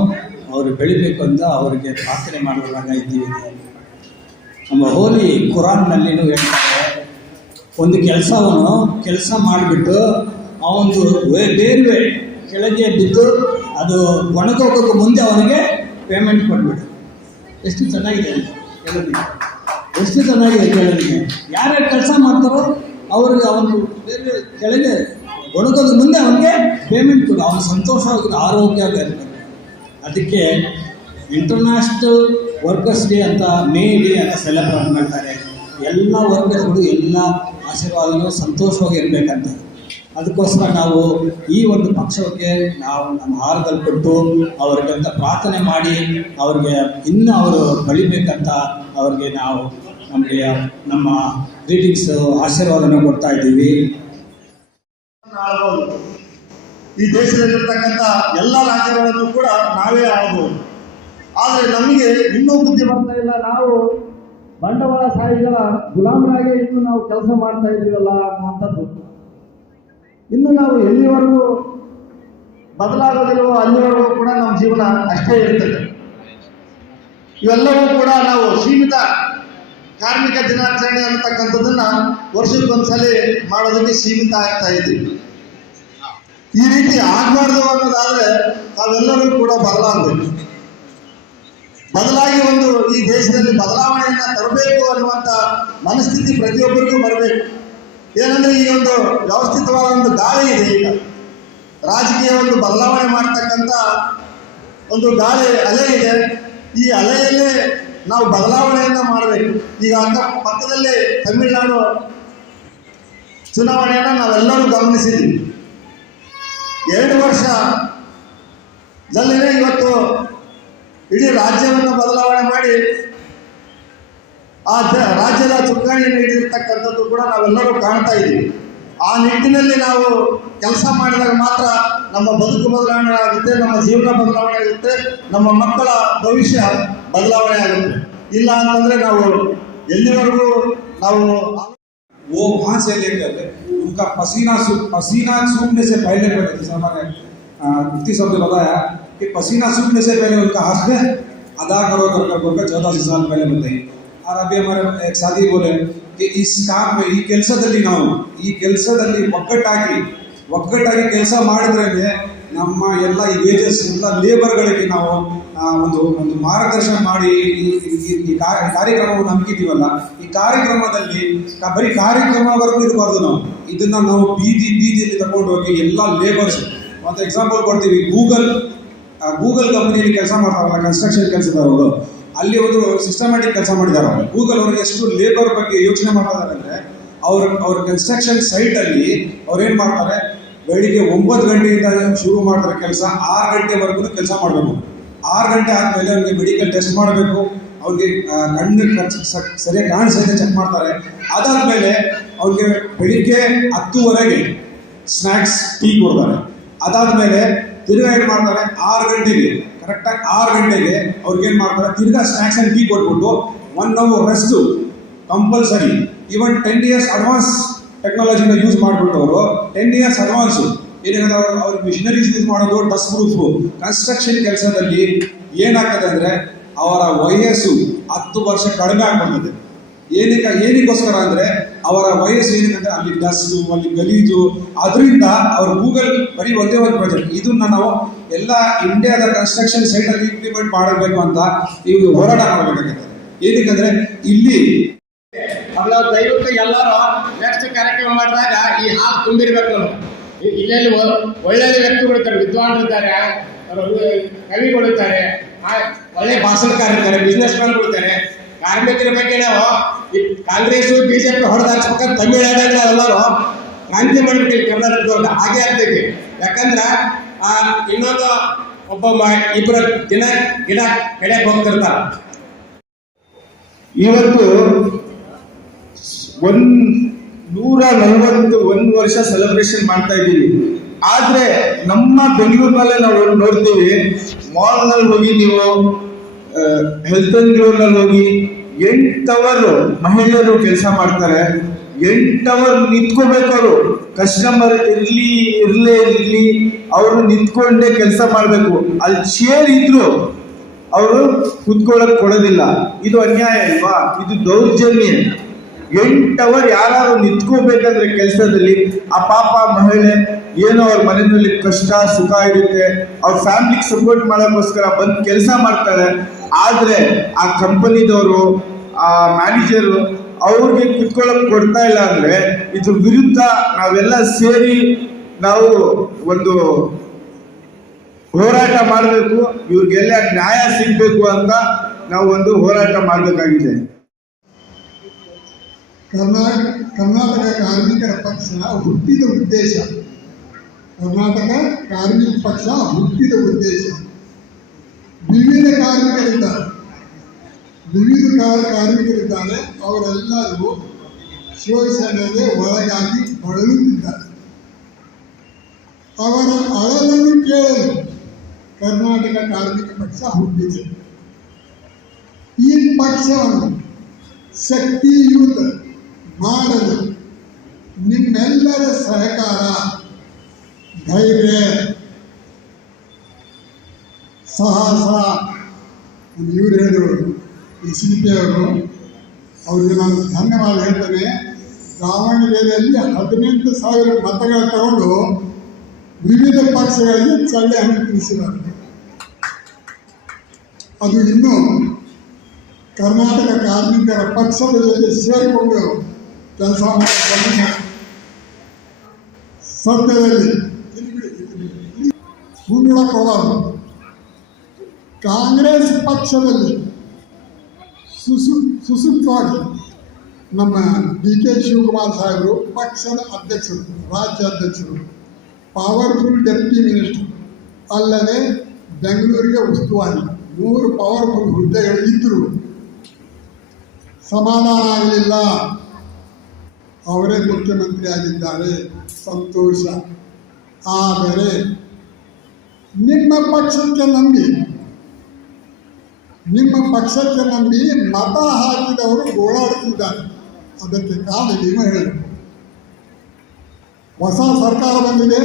ಅವರು ಬೆಳಿಬೇಕು ಅಂತ ಅವರಿಗೆ ಪ್ರಾರ್ಥನೆ ಮಾಡುವಾಗ ಇದ್ದೀವಿ. ನಮ್ಮ ಹೋಲಿ ಕುರಾನ್ನಲ್ಲಿ ಹೇಳ್ತಾರೆ, ಒಂದು ಕೆಲಸ ಮಾಡಿಬಿಟ್ಟು ಅವನು ಬೇರೆ ಕೆಳಗೆ ಬಿದ್ದು ಅದು ಒಣಗೋಗೋಕ್ಕೆ ಮುಂದೆ ಅವನಿಗೆ ಪೇಮೆಂಟ್ ಕೊಟ್ಬಿಡು. ಎಷ್ಟು ಚೆನ್ನಾಗಿದೆ ಕೇಳೋದಿಕ್ಕೆ, ಎಷ್ಟು ಚೆನ್ನಾಗಿದೆ ಕೇಳೋದಿಕ್ಕೆ. ಯಾರ್ಯಾರು ಕೆಲಸ ಮಾಡ್ತಾರೋ ಅವ್ರಿಗೆ ಅವನು ಬೇರೆ ಕೆಳಗೆ ಒಣಗೋದ ಮುಂದೆ ಅವನಿಗೆ ಪೇಮೆಂಟ್ ಕೊಡು, ಅವನು ಸಂತೋಷವಾಗಿ ಆರೋಗ್ಯವಾಗಿ ಇರ್ಬೇಕು. ಅದಕ್ಕೆ ಇಂಟರ್ನ್ಯಾಷನಲ್ ವರ್ಕರ್ಸ್ ಡೇ ಅಂತ ಮೇ ಡೇ ಅಂತ ಸೆಲೆಬ್ರೇಟ್ ಮಾಡ್ತಾರೆ. ಎಲ್ಲ ವರ್ಕರ್ಸ್ಗಳು ಎಲ್ಲ ಆಶೀರ್ವಾದಗಳು ಸಂತೋಷವಾಗಿ ಇರಬೇಕಂತ. ಅದಕ್ಕೋಸ್ಕರ ನಾವು ಈ ಒಂದು ಪಕ್ಷಕ್ಕೆ ನಾವು ನಮ್ಮ ಹಾರದಲ್ಲಿ ಕೊಟ್ಟು ಅವ್ರಿಗಂತ ಪ್ರಾರ್ಥನೆ ಮಾಡಿ ಅವ್ರಿಗೆ ಇನ್ನೂ ಅವರು ಬೆಳಿಬೇಕಂತ ಅವ್ರಿಗೆ ನಾವು ನಮ್ಮ ಗ್ರೀಟಿಂಗ್ಸು ಆಶೀರ್ವಾದನ ಕೊಡ್ತಾ ಇದ್ದೀವಿ. ಈ ದೇಶದಲ್ಲಿರ್ತಕ್ಕಂಥ ಎಲ್ಲ ರಾಜ್ಯಗಳನ್ನು ಕೂಡ ನಾವೇ ಆಳ್ಬೋದು. ಆದರೆ ನಮಗೆ ಇನ್ನೂ ಬುದ್ಧಿ ಬರ್ತಾ ಇಲ್ಲ. ನಾವು ಬಂಡವಾಳಶಾಹಿಗಳ ಗುಲಾಮರಾಗಿ ಇನ್ನೂ ನಾವು ಕೆಲಸ ಮಾಡ್ತಾ ಇದ್ದೀವಲ್ಲ ಅನ್ನುವಂಥದ್ದು. ಇನ್ನು ನಾವು ಎಲ್ಲಿವರೆಗೂ ಬದಲಾಗೋದಿಲ್ವೋ ಅಲ್ಲಿವರೆಗೂ ಕೂಡ ನಮ್ಮ ಜೀವನ ಅಷ್ಟೇ ಇರ್ತದೆ. ಇವೆಲ್ಲವೂ ಕೂಡ ನಾವು ಸೀಮಿತ ಕಾರ್ಮಿಕ ದಿನಾಚರಣೆ ಅಂತಕ್ಕಂಥದ್ದನ್ನ ವರ್ಷಕ್ಕೊಂದ್ಸಲ ಮಾಡೋದಕ್ಕೆ ಸೀಮಿತ ಆಗ್ತಾ ಇದ್ದೀವಿ. ಈ ರೀತಿ ಆಗಬಾರ್ದು ಅನ್ನೋದಾದ್ರೆ ತಾವೆಲ್ಲರೂ ಕೂಡ ಬದಲಾಗಬೇಕು. ಬದಲಾಗಿ ಒಂದು ಈ ದೇಶದಲ್ಲಿ ಬದಲಾವಣೆಯನ್ನ ತರಬೇಕು ಅನ್ನುವಂಥ ಮನಸ್ಥಿತಿ ಪ್ರತಿಯೊಬ್ಬರಿಗೂ ಬರಬೇಕು. ಏನಂದ್ರೆ ಈ ಒಂದು ವ್ಯವಸ್ಥಿತವಾದ ಒಂದು ಗಾಳಿ ಇದೆ. ಈಗ ರಾಜಕೀಯ ಒಂದು ಬದಲಾವಣೆ ಮಾಡ್ತಕ್ಕಂಥ ಒಂದು ಗಾಳಿ ಅಲೆ ಇದೆ. ಈ ಅಲೆಯಲ್ಲೇ ನಾವು ಬದಲಾವಣೆಯನ್ನ ಮಾಡಬೇಕು. ಈಗ ಪಕ್ಕದಲ್ಲೇ ತಮಿಳುನಾಡು ಚುನಾವಣೆಯನ್ನ ನಾವೆಲ್ಲರೂ ಗಮನಿಸಿದ್ದೀವಿ. 2 ವರ್ಷದಲ್ಲೇ ಇವತ್ತು ಇಡೀ ರಾಜ್ಯವನ್ನು ಬದಲಾವಣೆ ಮಾಡಿ ಆ ರಾಜ್ಯದ ಚುಕ್ಕಾಣಿಯನ್ನು ಹಿಡಿದಿರ್ತಕ್ಕಂಥದ್ದು ಕೂಡ ನಾವೆಲ್ಲರೂ ಕಾಣ್ತಾ ಇದ್ದೀವಿ. ಆ ನಿಟ್ಟಿನಲ್ಲಿ ನಾವು ಕೆಲಸ ಮಾಡಿದಾಗ ಮಾತ್ರ ನಮ್ಮ ಬದುಕು ಬದಲಾವಣೆ ಆಗುತ್ತೆ, ನಮ್ಮ ಜೀವನ ಬದಲಾವಣೆ ಆಗುತ್ತೆ, ನಮ್ಮ ಮಕ್ಕಳ ಭವಿಷ್ಯ ಬದಲಾವಣೆ ಆಗುತ್ತೆ. ಇಲ್ಲ ಅಂತಂದ್ರೆ ನಾವು ಎಲ್ಲಿವರೆಗೂ ನಾವು वो वहाँ से लेकर उनका पसीना सूखने से पहले जैसे हमारे मुफ्ती साहब ने बताया कि पसीना सूखने से पहले उनका हक अदा करो कर 14 साल पहले बताइए. और अभी हमारे एक साथी बोले कि इस काम में ಈ ಕೆಲಸದಲ್ಲಿ ಒಗ್ಗಟ್ಟಾಗಿ ಕೆಲಸ ಮಾಡಿದ್ರೆ ನಮ್ಮ ಎಲ್ಲ ಈ ವೇಜಸ್ ಎಲ್ಲ ಲೇಬರ್ಗಳಿಗೆ ನಾವು ಒಂದು ಮಾರ್ಗದರ್ಶನ ಮಾಡಿ ಈ ಕಾರ್ಯಕ್ರಮವನ್ನು ಹಮ್ಮಿದ್ದೀವಲ್ಲ, ಈ ಕಾರ್ಯಕ್ರಮದಲ್ಲಿ ಬರೀ ಕಾರ್ಯಕ್ರಮವರೆಗೂ ಇರಬಾರ್ದು. ಇದನ್ನ ನಾವು ಬೀದಿಯಲ್ಲಿ ತಗೊಂಡು ಹೋಗಿ ಎಲ್ಲ ಲೇಬರ್ಸ್, ಒಂದು ಎಕ್ಸಾಂಪಲ್ ಕೊಡ್ತೀವಿ. ಗೂಗಲ್ ಕಂಪನಿಯಲ್ಲಿ ಕೆಲಸ ಮಾಡ್ತಾರಲ್ಲ, ಕನ್ಸ್ಟ್ರಕ್ಷನ್ ಕೆಲಸದವರು, ಅಲ್ಲಿ ಒಂದು ಸಿಸ್ಟಮ್ಯಾಟಿಕ್ ಕೆಲಸ ಮಾಡಿದ್ದಾರೆ. ಗೂಗಲ್ ಅವ್ರಿಗೆ ಎಷ್ಟು ಲೇಬರ್ ಬಗ್ಗೆ ಯೋಚನೆ ಮಾಡ್ತಾರೆ ಅಂದರೆ, ಅವ್ರ ಕನ್ಸ್ಟ್ರಕ್ಷನ್ ಸೈಟಲ್ಲಿ ಅವ್ರೇನು ಮಾಡ್ತಾರೆ, ಬೆಳಿಗ್ಗೆ 9 ಗಂಟೆಯಿಂದ ಶುರು ಮಾಡ್ತಾರೆ ಕೆಲಸ, 6 ಗಂಟೆವರೆಗೂ ಕೆಲಸ ಮಾಡಬೇಕು. 6 ಗಂಟೆ ಆದಮೇಲೆ ಅವ್ರಿಗೆ ಮೆಡಿಕಲ್ ಟೆಸ್ಟ್ ಮಾಡಬೇಕು, ಅವ್ರಿಗೆ ಕಣ್ಣು ಸರಿಯಾಗಿ ಕಾಣಿಸದೆ ಚೆಕ್ ಮಾಡ್ತಾರೆ. ಅದಾದಮೇಲೆ ಅವ್ರಿಗೆ ಬೆಳಿಗ್ಗೆ 10ವರೆಗೆ ಸ್ನ್ಯಾಕ್ಸ್ ಟೀ ಕೊಡ್ತಾರೆ. ಅದಾದಮೇಲೆ ತಿರ್ಗಾ ಏನು ಮಾಡ್ತಾರೆ, 6 ಗಂಟೆಗೆ ಕರೆಕ್ಟಾಗಿ 6 ಗಂಟೆಗೆ ಅವ್ರಿಗೇನು ಮಾಡ್ತಾರೆ, ತಿರ್ಗಾ ಸ್ನ್ಯಾಕ್ಸ್ ಆ್ಯಂಡ್ ಟೀ ಕೊಟ್ಬಿಟ್ಟು 1 hour rest compulsory. Even 10 years advance ಟೆಕ್ನಾಲಜಿನ ಯೂಸ್ ಮಾಡಿಬಿಟ್ಟು ಅವರು 10 years ಅಡ್ವಾನ್ಸು ಏನೇನಾದ್ರು ಅವ್ರ ಮಿಷನರೀಸ್ ಯೂಸ್ ಮಾಡೋದು, ಡಸ್ಟ್ ಪ್ರೂಫು. ಕನ್ಸ್ಟ್ರಕ್ಷನ್ ಕೆಲಸದಲ್ಲಿ ಏನಾಗ್ತದೆ ಅಂದರೆ ಅವರ ವಯಸ್ಸು 10 ವರ್ಷ ಕಡಿಮೆ ಆಗ್ಬಿಡ್ತದೆ. ಏನಕ್ಕೋಸ್ಕರ ಅಂದರೆ ಅವರ ವಯಸ್ಸು ಏನಿದೆ ಅಲ್ಲಿ ಡಸ್ಟು, ಅಲ್ಲಿ ಗಲೀಜು, ಅದರಿಂದ ಅವರು ಗೂಗಲ್ ಬರೀ ಒಂದೇ ಒಂದು ಪ್ರಾಜೆಕ್ಟ್ ಇದನ್ನ ನಾವು ಎಲ್ಲ ಇಂಡಿಯಾದ ಕನ್ಸ್ಟ್ರಕ್ಷನ್ ಸೈಟ್ ಅಲ್ಲಿ ಇಂಪ್ಲಿಮೆಂಟ್ ಮಾಡಬೇಕು ಅಂತ ಇವು ಹೋರಾಟ ಮಾಡಬೇಕಾಗುತ್ತೆ. ಏನಕ್ಕಂದ್ರೆ ಇಲ್ಲಿ ದಯವಿಟ್ಟು ಎಲ್ಲರೂ ನೆಕ್ಸ್ಟ್ ಕಾರ್ಯಕ್ರಮ ಮಾಡಿದಾಗ ಈ ಹಾಲ್ ತುಂಬಿರ್ಬೇಕು. ನಾವು ಇಲ್ಲೆಲ್ಲಿ ಒಳ್ಳೆ ವ್ಯಕ್ತಿಗಳು ಇರ್ತಾರೆ, ವಿದ್ವಾಂಸರಿದ್ದಾರೆ, ಕವಿಗಳು ಇರ್ತಾರೆ, ಒಳ್ಳೆ ಭಾಷಣಕಾರರಿರ್ತಾರೆ, ಬಿಸ್ನೆಸ್ ಮ್ಯಾನ್ಗಳು ಇರ್ತಾರೆ. ಕಾರ್ಮಿಕರ ಬಗ್ಗೆ ನಾವು ಕಾಂಗ್ರೆಸ್ ಬಿಜೆಪಿ ಹೊಡೆದಾಕ್ಸ್ಬೇಕಂತ ತಮಿಳುನಾಡಲ್ಲಿ ನಾವೆಲ್ಲರೂ ಕ್ರಾಂತಿ ಮಾಡ್ಬೇಕು ಕರ್ನಾಟಕದವ್ರು. ಹಾಗೆ ಆಗ್ತೈತಿ. ಯಾಕಂದ್ರೆ ಇನ್ನೊಂದು ಇಬ್ಬರು ದಿನ ಗಿಡ ಕಡೆಗೆ ಹೋಗ್ತಿರ್ತಾರ. ಇವತ್ತು 141 ವರ್ಷ ಸೆಲೆಬ್ರೇಷನ್ ಮಾಡ್ತಾ ಇದ್ದೀವಿ. ಆದ್ರೆ ನಮ್ಮ ಬೆಂಗಳೂರಿನಲ್ಲೇ ನಾವು ನೋಡ್ತೀವಿ, ಮಾಲ್ನಲ್ಲಿ ಹೋಗಿ ನೀವು ಹೆಲ್ತ್ ಅಂಡ್ ನಲ್ಲಿ ಹೋಗಿ 8 ಅವರ್ ಮಹಿಳೆಯರು ಕೆಲಸ ಮಾಡ್ತಾರೆ. 8 ಅವರ್ ನಿಂತ್ಕೋಬೇಕು. ಅವರು ಕಸ್ಟಮರ್ ಇರ್ಲಿ ಅವರು ನಿಂತ್ಕೊಂಡೇ ಕೆಲಸ ಮಾಡ್ಬೇಕು. ಅಲ್ಲಿ ಚೇರ್ ಇದ್ರು ಅವರು ಕುತ್ಕೊಳ್ಳಕ್ ಕೊಡೋದಿಲ್ಲ. ಇದು ಅನ್ಯಾಯ ಅಲ್ವಾ? ಇದು ದೌರ್ಜನ್ಯ. 8 ಅವರ್ ಯಾರು ನಿಂತ್ಕೋಬೇಕಂದ್ರೆ ಕೆಲಸದಲ್ಲಿ, ಆ ಪಾಪ ಮಹಿಳೆ ಏನೋ ಅವ್ರ ಮನೆಯಲ್ಲಿ ಕಷ್ಟ ಸುಖ ಇರುತ್ತೆ, ಅವ್ರ ಫ್ಯಾಮಿಲಿಗೆ ಸಪೋರ್ಟ್ ಮಾಡೋಕ್ಕೋಸ್ಕರ ಬಂದು ಕೆಲಸ ಮಾಡ್ತಾರೆ. ಆದ್ರೆ ಆ ಕಂಪನಿದವರು, ಆ ಮ್ಯಾನೇಜರು ಅವ್ರಿಗೆ ಕುತ್ಕೊಳ್ಳಕ್ ಕೊಡ್ತಾ ಇಲ್ಲ ಅಂದ್ರೆ ಇದ್ರ ವಿರುದ್ಧ ನಾವೆಲ್ಲ ಸೇರಿ ನಾವು ಒಂದು ಹೋರಾಟ ಮಾಡಬೇಕು. ಇವ್ರಿಗೆಲ್ಲ ನ್ಯಾಯ ಸಿಗ್ಬೇಕು ಅಂತ ನಾವು ಒಂದು ಹೋರಾಟ ಮಾಡಬೇಕಾಗಿದೆ. ಕರ್ನಾಟಕ ಕಾರ್ಮಿಕರ ಪಕ್ಷ ಹುಟ್ಟಿದ ಉದ್ದೇಶ, ಕರ್ನಾಟಕ ಕಾರ್ಮಿಕ ಪಕ್ಷ ಹುಟ್ಟಿದ ಉದ್ದೇಶ ವಿವಿಧ ಕಾರ್ಮಿಕರಿದ್ದಾರೆ. ಅವರೆಲ್ಲರೂ ಶೋಷಣೆಗೆ ಒಳಗಾಗಿ ಬಳಲುತ್ತಿದ್ದಾರೆ. ಅವರ ಅಳಲನ್ನು ಕೇಳಲು ಕರ್ನಾಟಕ ಕಾರ್ಮಿಕ ಪಕ್ಷ ಹುಟ್ಟಿದೆ. ಈ ಪಕ್ಷವನ್ನು ಶಕ್ತಿಯುತ ಮಾಡಲು ನಿಮ್ಮೆಲ್ಲರ ಸಹಕಾರ, ಧೈರ್ಯ, ಸಾಹಸ, ಇವರು ಹೇಳಿದರು SDP ಅವರು, ಅವರಿಗೆ ನಾನು ಧನ್ಯವಾದ ಹೇಳ್ತೇನೆ. ದಾವಣಗೆರೆಯಲ್ಲಿ 18,000 ಮತಗಳ ತಗೊಂಡು ವಿವಿಧ ಪಕ್ಷಗಳಿಗೆ ಚಳ್ಳೆ ಹಣ್ಣು ತಿಳಿಸಿದ್ದಾರೆ. ಅದು ಇನ್ನೂ ಕರ್ನಾಟಕ ಕಾರ್ಮಿಕರ ಪಕ್ಷದ ಜೊತೆ ಸೇರಿಕೊಂಡು ಕೆಲಸ ಮಾಡಿದ್ದಾರೆ. ಸದ್ಯದಲ್ಲಿ ಮುಂದೂಡಕ್ಕೋಬಾರದು. ಕಾಂಗ್ರೆಸ್ ಪಕ್ಷದಲ್ಲಿ ಸುಸೂಕ್ತವಾಗಿ ನಮ್ಮ DK ಶಿವಕುಮಾರ್ ಸಾಹೇಬರು ಪಕ್ಷದ ಅಧ್ಯಕ್ಷರು, ರಾಜ್ಯಾಧ್ಯಕ್ಷರು, ಪವರ್ಫುಲ್ ಡೆಪ್ಟಿ ಮಿನಿಸ್ಟರ್, ಅಲ್ಲದೆ ಬೆಂಗಳೂರಿಗೆ ಉಸ್ತುವಾರಿ, 3 ಪವರ್ಫುಲ್ ಹುದ್ದೆಗಳು ಇದ್ದರು. ಸಮಾಧಾನ ಆಗಲಿಲ್ಲ. ಅವರೇ ಮುಖ್ಯಮಂತ್ರಿ ಆಗಿದ್ದಾರೆ, ಸಂತೋಷ. ಆದರೆ ನಿಮ್ಮ ಪಕ್ಷಕ್ಕೆ ನಂಬಿ ಮತ ಹಾಕಿದವರು ಗೋಳಾಡುತ್ತಿದ್ದಾರೆ. ಅದಕ್ಕೆ ಕಾರಣ ನೀವು ಹೇಳಬೇಕು. ಹೊಸ ಸರ್ಕಾರ ಬಂದಿದೆ.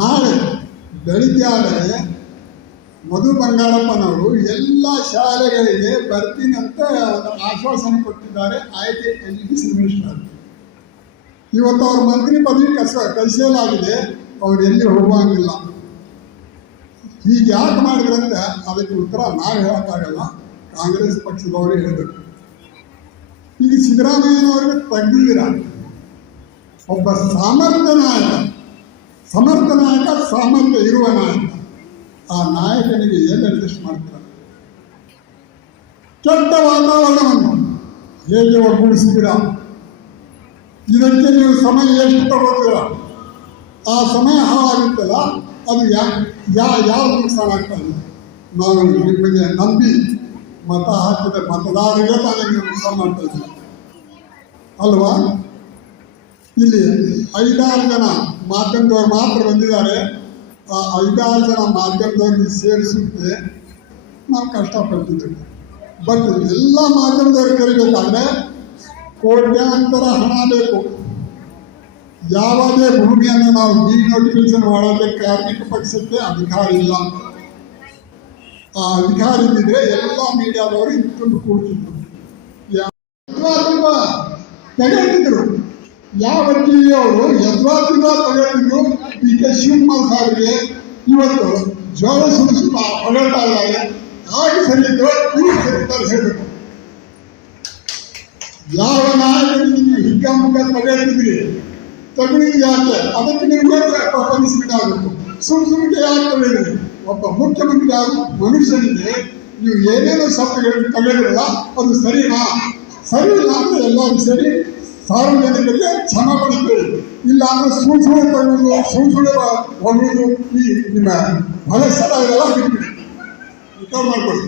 ನಾಳೆ ಬೆಳಿಗ್ಗೆ ಆದರೆ ಮಧು ಬಂಗಾರಪ್ಪನವರು ಎಲ್ಲ ಶಾಲೆಗಳಿಗೆ ಬರ್ತೀನಿ ಅಂತ ಒಂದು ಆಶ್ವಾಸನೆ ಕೊಟ್ಟಿದ್ದಾರೆ. IT education minister. ಇವತ್ತು ಅವ್ರ ಮಂತ್ರಿ ಪದವಿ ಕಳಿಸಲಾಗಿದೆ. ಅವ್ರು ಎಲ್ಲಿ ಹೋಗುವಂಗಿಲ್ಲ. ಹೀಗೆ ಯಾಕೆ ಮಾಡಿದ್ರಂತೆ ಅದಕ್ಕೆ ಉತ್ತರ ನಾವು ಹೇಳೋಕ್ಕಾಗಲ್ಲ, ಕಾಂಗ್ರೆಸ್ ಪಕ್ಷದವರು ಹೇಳಬೇಕು. ಈಗ ಸಿದ್ದರಾಮಯ್ಯನವ್ರಿಗೆ ತೆಗೆದಿದ್ದೀರ. ಒಬ್ಬ ಸಮರ್ಥ ನಾಯಕ, ಸಾಮರ್ಥ್ಯ ಇರುವ ನಾಯಕ. ಆ ನಾಯಕನಿಗೆ ಏನು ಅಡ್ಜಸ್ಟ್ ಮಾಡ್ತಾರೆ? ಕೆಟ್ಟ ವಾತಾವರಣವನ್ನು ಹೇಗೆ ಒಗ್ಗೂಡಿಸಿದ್ದೀರ? ಇದಕ್ಕೆ ನೀವು ಸಮಯ ಎಷ್ಟು ತಗೋತೀರ? ಆ ಸಮಯ ಹಾಳಾಗುತ್ತಲ್ಲ, ಅದು ಯಾವ ನುಕ್ಸಾನ ಆಗ್ತದೆ? ನಾವು ನಿಮಗೆ ನಂಬಿ ಮತ ಹಾಕಿದ ಮತದಾರರಿಗೆ ತಾನೇ ನುಕ್ಸಾನ ಮಾಡ್ತಾ ಇದ್ದೀವಿ ಅಲ್ವಾ? ಇಲ್ಲಿ 5-6 ಜನ ಮಾಧ್ಯಮದವ್ರು ಮಾತ್ರ ಬಂದಿದ್ದಾರೆ. ಆ 5-6 ಜನ ಮಾಧ್ಯಮದವ್ರಿಗೆ ಸೇರಿಸುತ್ತೆ ನಾವು ಕಷ್ಟಪಡ್ತಿದ್ದೇವೆ. ಬಟ್ ಎಲ್ಲ ಮಾಧ್ಯಮದವ್ರಿಗೆ ಕರಿಬೇಕಾದ್ರೆ ಕೋಟ್ಯಾಂತರ ಹಣ ಬೇಕು. ಯಾವುದೇ ಭೂಮಿಯನ್ನು ನಾವು ಡಿನೋಟಿಫಿಕೇಶನ್ ಮಾಡೋದಕ್ಕೆ ಕಾರ್ಮಿಕ ಪಕ್ಷಕ್ಕೆ ಅಧಿಕಾರ ಇಲ್ಲ. ಆ ಅಧಿಕಾರ ಇದ್ದಿದ್ರೆ ಎಲ್ಲ ಮೀಡಿಯಾದವರು ಇಟ್ಕೊಂಡು ಕೂಡ್ತಿದ್ರು. ತೆಗೆದಿದ್ರು. ಯಾವ ಟಿವಿಯವರು ಯದ್ವಾದಿಂದ ತೆಗೆದಿದ್ರು ಡಿ ಕೆ ಶಿವಕುಮಾರ್ ಸಾರಿಗೆ ಇವತ್ತು ಜೋರ ಸುರಿಸುತ್ತಾ ಹೊಗಳ್ತಾ ಇದ್ದಾರೆ. ಹಾಗೆ ಸರಿಯಿದ್ರು ಈಗ ಸರಿತಾರೆ ಹೇಳಬೇಕು. ಯಾವ ನಾಯಕರಿಗೆ ನೀವು ಹಿಗ್ಗಾಮುಗ್ಗ ತೆಗೆದಿದ್ರಿ, ತೆಗೆದಿದ್ದು ಯಾಕೆ? ಅದಕ್ಕೆ ನಿಮ್ಗೆ ಪನಿಷ್ಮೆಂಟ್ ಆಗಬೇಕು. ಸುಮ್ಮನೆ ಯಾಕೆ ತೆಗೆದಿರಿ? ಒಬ್ಬ ಮುಖ್ಯಮಂತ್ರಿ ಆದ ಮನುಷ್ಯನಿಗೆ ನೀವು ಏನೇನೋ ಶಬ್ದಗಳನ್ನು ತೆಗೆದಿರಲ್ಲ, ಅದು ಸರಿನಾ? ಸರಿ ಇಲ್ಲ ಅಂದ್ರೆ ಎಲ್ಲರೂ ಸರಿ ಸಾರ್ವಜನಿಕರಿಗೆ ಕ್ಷಮೆ ಪಡಿತೀರಿ. ಇಲ್ಲ ಅಂದ್ರೆ ಸುಳ್ಳು ತೆಗೆದು ಸುಳ್ಳು ಹೊಡೆದು ಈ ನಿಮ್ಮ ಮನಸ್ಸೆಲ್ಲ ಇದೆಲ್ಲ ಬಿಟ್ಬಿಡಿ, ರಿಕವರ್ ಮಾಡ್ಕೊಳ್ಳಿ.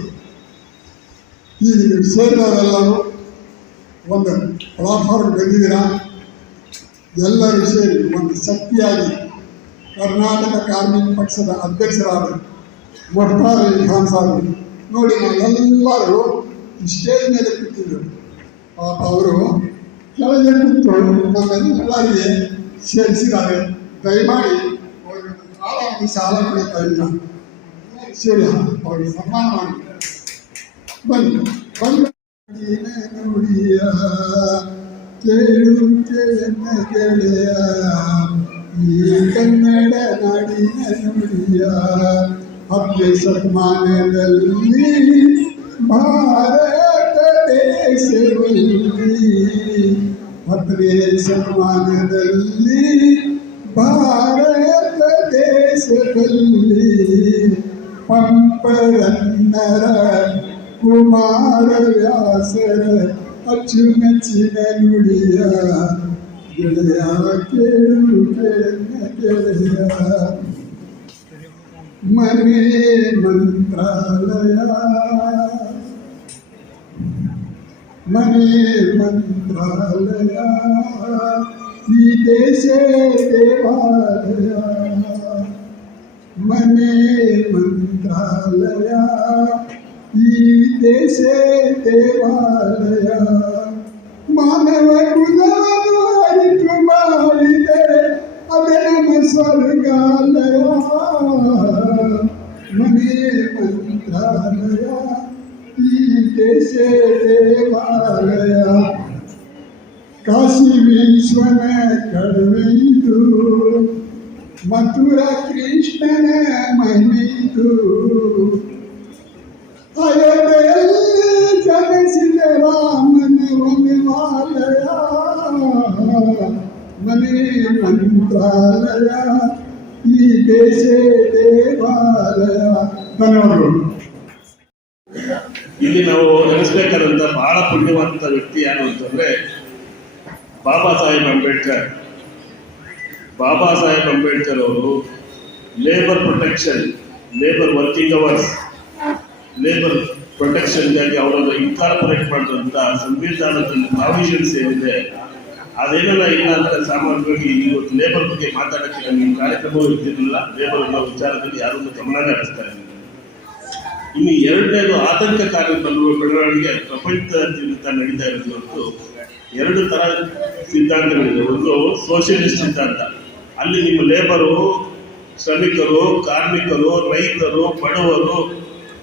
ಈಗ ನೀವು ಸೇರಿದವರೆಲ್ಲರೂ ಒಂದು ಪ್ಲಾಟ್ಫಾರ್ಮ್ ಬಂದಿದ್ದೀರಾ. ಎಲ್ಲರೂ ಸೇರಿ ಒಂದು ಶಕ್ತಿಯಾಗಿ ಕರ್ನಾಟಕ ಕಾರ್ಮಿಕ ಪಕ್ಷದ ಅಧ್ಯಕ್ಷರಾದ ಮುಖ್ತಾರ್ ಅಲಿ ಖಾನ್ ಸಾಹೇಬ್ ನೋಡಿ, ನಾವೆಲ್ಲರೂ ಸ್ಟೇಜ್ ಮೇಲೆ ಕೂತಿದ್ದರು. ಪಾಪ ಅವರು ಕೆಳಗೆ ಕೂತು ನಮ್ಮೆಲ್ಲರಿಗೆ ಸೇರಿಸಿದ್ದಾರೆ. ದಯಮಾಡಿ ಅವರಿಗೆ ಸಾಲ ಕೊಡ್ತಾ ಇಲ್ಲ, ಸೇರಿ ಅವರಿಗೆ ಸನ್ಮಾನ ಮಾಡಿ ಬನ್ನಿ ಬನ್ನಿ. ನುಡಿಯ ಕೇಳು ಕೇಳನ್ನ ಗೆಳೆಯ, ಈ ಕನ್ನಡ ನಾಡಿನ ನುಡಿಯ 10ನೇ ಶತಮಾನದಲ್ಲಿ ಭಾರತ ದೇಶದಲ್ಲಿ 10ನೇ ಶತಮಾನದಲ್ಲಿ ಭಾರತ ದೇಶದಲ್ಲಿ ಪಂಪರನ್ನರ ಕುಮಾರ ವ್ಯಾಸರ ಅಚ್ಚುಮೆಚ್ಚಿನ ನುಡಿಯ ಗೆಳೆಯ ಕೇಳು ಕೇಳನ್ನ ಗೆಳೆಯ. ಮನೆ ಮಂತ್ರಾಲಯ ಮನೆ ಮಂತ್ರಾಲಯ, ಈ ದೇಶ ದೇವಾಲಯ. ಮನೆ ಮಂತ್ರಾಲಯ, ಈ ದೇಶ ದೇವಾಲಯ. ಮಾನವ ಕುಲವನ್ನು ಅರಿತು ಮಾಡಿದರೆ ಅದೇ ನಮ್ಮ ಸ್ವರ್ಗಾಲಯ. ಮನೆ ಮಂತ್ರಾಲಯ, ಈ ದೇಶ ದೇವಾಲಯ. ಕಾಶಿ ವಿಶ್ವನ ಕಡಿಮೆಯಿದು, ಮಥುರಾ ಕೃಷ್ಣನ ಮಹಿಮೆಯಿದು. ಅಯೋಧ್ಯೆಯಲ್ಲಿ ಜನಿಸಿದ ರಾಮನ ವನಮಾಲಯ. ಮನೆ ಮಂತ್ರಾಲಯ, ಈ ದೇಶ ದೇವಾಲಯ. ಧನ್ಯವಾದಗಳು. ಇಲ್ಲಿ ನಾವು ನೆನೆಸ್ಬೇಕಾದಂತ ಬಹಳ ಪುಣ್ಯವಂತ ವ್ಯಕ್ತಿ ಯಾರು ಅಂತಂದ್ರೆ ಬಾಬಾ ಸಾಹೇಬ್ ಅಂಬೇಡ್ಕರ್. ಬಾಬಾ ಸಾಹೇಬ್ ಅಂಬೇಡ್ಕರ್ ಅವರು labour protection, labour working hours, labour ಪ್ರೊಟೆಕ್ಷನ್ಗಾಗಿ ಅವರನ್ನು ಇನ್ಕಾರ್ಪೊರೇಟ್ ಮಾಡಿದಂಥ ಸಂವಿಧಾನದಲ್ಲಿ ಪ್ರಾವಿಷನ್ಸ್ ಏನಿದೆ ಅದೇನೆಲ್ಲ ಇಲ್ಲ ಅಂದ್ರೆ ಸಾಮಾನ್ಯವಾಗಿ ಇವತ್ತು ಲೇಬರ್ ಬಗ್ಗೆ ಮಾತಾಡೋಕ್ಕೆ ನಮಗೆ ಕಾರ್ಯಕ್ರಮವೂ ಇರ್ತಿರಲಿಲ್ಲ. ಲೇಬರ್ ಅನ್ನೋ ವಿಚಾರದಲ್ಲಿ ಯಾರನ್ನು ಗಮನನೇ ಹರಿಸ್ತಾ ಇರಲಿಲ್ಲ. ಇನ್ನು ಎರಡನೇದು ಆತಂಕಕಾರಿ ಬೆಳವಣಿಗೆ ಪ್ರಪಂಚದಿಂದ ನಡೀತಾ ಇರೋದು. ಇವತ್ತು ಎರಡು ತರ ಸಿದ್ಧಾಂತಗಳಿದೆ. ಒಂದು ಸೋಷಿಯಲಿಸ್ಟ್ ಸಿದ್ಧಾಂತ, ಅಲ್ಲಿ ನಿಮ್ಮ ಲೇಬರು, ಶ್ರಮಿಕರು, ಕಾರ್ಮಿಕರು, ರೈತರು, ಬಡವರು